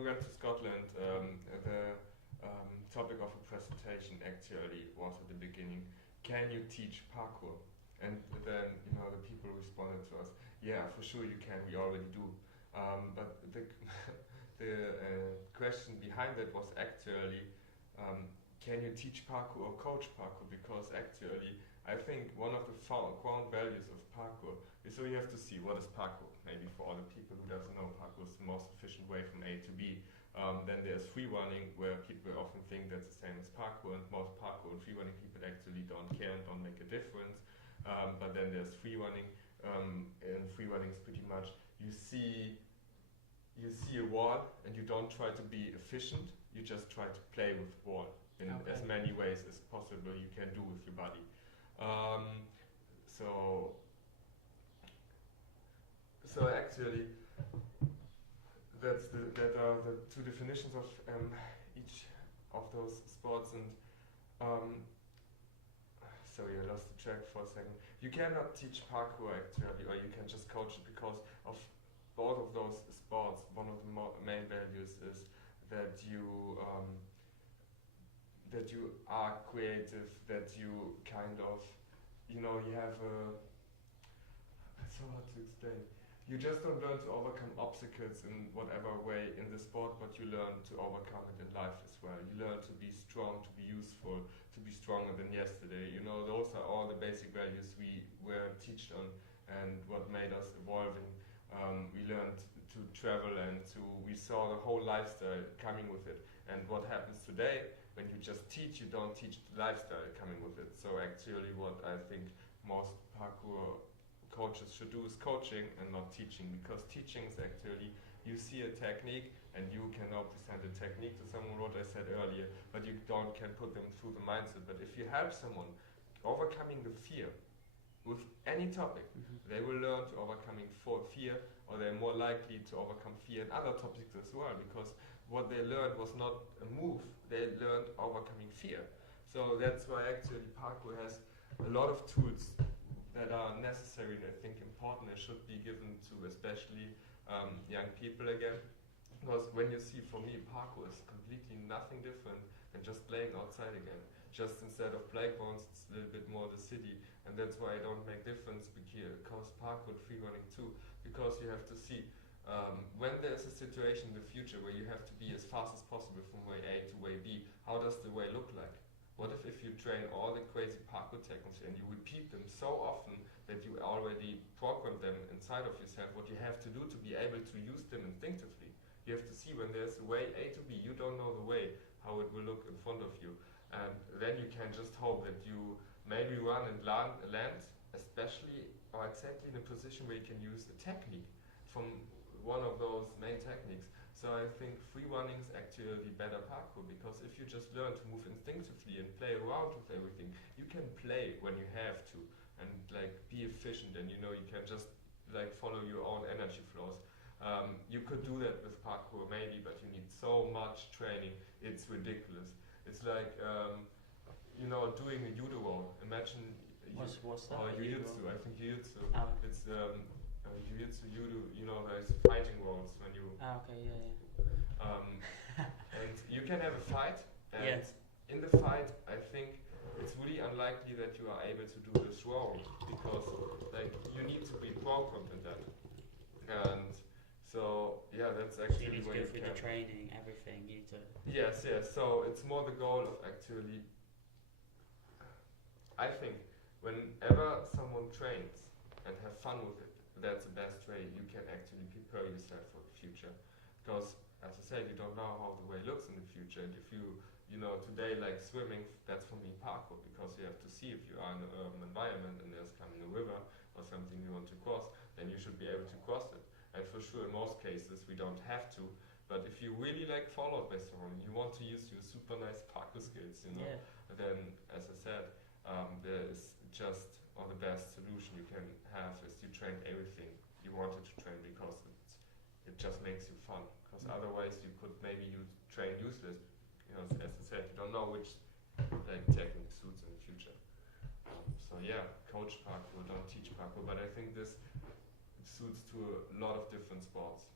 we went to Scotland, the topic of a presentation actually was at the beginning, can you teach parkour? And then, the people responded to us, yeah, for sure you can, we already do. But the question behind that was actually, can you teach parkour or coach parkour? Because actually, I think one of the ground values of parkour is, so you have to see what is parkour. Maybe for all the people who doesn't know, parkour is the most efficient way from A to B. Then there's free running, where people often think that's the same as parkour, and most parkour and free running people actually don't care and don't make a difference. But then there's free running, and free running is pretty much you see a wall and you don't try to be efficient, you just try to play with the wall in as many ways as possible you can do with your body. So actually, that are the two definitions of each of those sports. And sorry, I lost the track for a second. You cannot teach parkour actually, or you can just coach it, because of both of those sports. One of the main values is that you are creative, that you kind of, you have a, it's so hard to explain. You just don't learn to overcome obstacles in whatever way in the sport, but you learn to overcome it in life as well. You learn to be strong, to be useful, to be stronger than yesterday. Those are all the basic values we were taught on and what made us evolving. We learned to travel, and we saw the whole lifestyle coming with it. And what happens today, when you just teach, you don't teach the lifestyle coming with it. So actually what I think most parkour coaches should do is coaching and not teaching, because teaching is actually, you see a technique and you can now present a technique to someone, what I said earlier, but you can put them through the mindset. But if you help someone overcoming the fear with any topic, they will learn to overcoming fear, or they're more likely to overcome fear in other topics as well, because what they learned was not a move, they learned overcoming fear. So that's why actually parkour has a lot of tools that are necessary and I think important and should be given to especially young people again. Because when you see, for me, parkour is completely nothing different than just playing outside again. Just instead of playgrounds, it's a little bit more the city, and that's why I don't make difference because parkour and free running too. Because you have to see, when there's a situation in the future where you have to be as fast as possible from way A to way B, how does the way look like? What if you train all the crazy parkour techniques and you repeat them so often that you already program them inside of yourself, what you have to do to be able to use them instinctively? You have to see when there's a way A to B, you don't know the way, how it will look in front of you. And then you can just hope that you maybe run and land, especially or exactly in a position where you can use a technique from one of those main techniques. So I think free running is actually better parkour, because if you just learn to move instinctively and play around with everything, you can play when you have to and be efficient, and you can just follow your own energy flows. You could do that with parkour maybe, but you need so much training, it's ridiculous. It's like doing a judo roll. Imagine what's that? Jiu-jitsu. I think jiu-jitsu. It's jiu-jitsu, judo, there's fighting rolls when you... okay, yeah. And you can have a fight, and yes. In the fight, I think it's really unlikely that you are able to do this roll, because you need to be programmed in that. And so, yeah, that's actually so you need to where go through the training, everything, you need to... Yes. So it's more the goal of actually... I think whenever someone trains and have fun with it, that's the best way you can actually prepare yourself for the future. Because, as I said, you don't know how the way looks in the future. And if you today like swimming, that's for me parkour, because you have to see if you are in an urban environment and there's coming a river or something you want to cross, then you should be able to cross it. And for sure, in most cases, we don't have to. But if you really followed by someone, you want to use your super nice parkour skills, Yeah. Then, as I said, there is just, or the best solution you can have is you train everything you wanted to train, because it just makes you fun. Because otherwise you could maybe train useless. As I said, you don't know which technique suits in the future. So yeah, coach parkour, don't teach parkour, but I think this suits to a lot of different sports.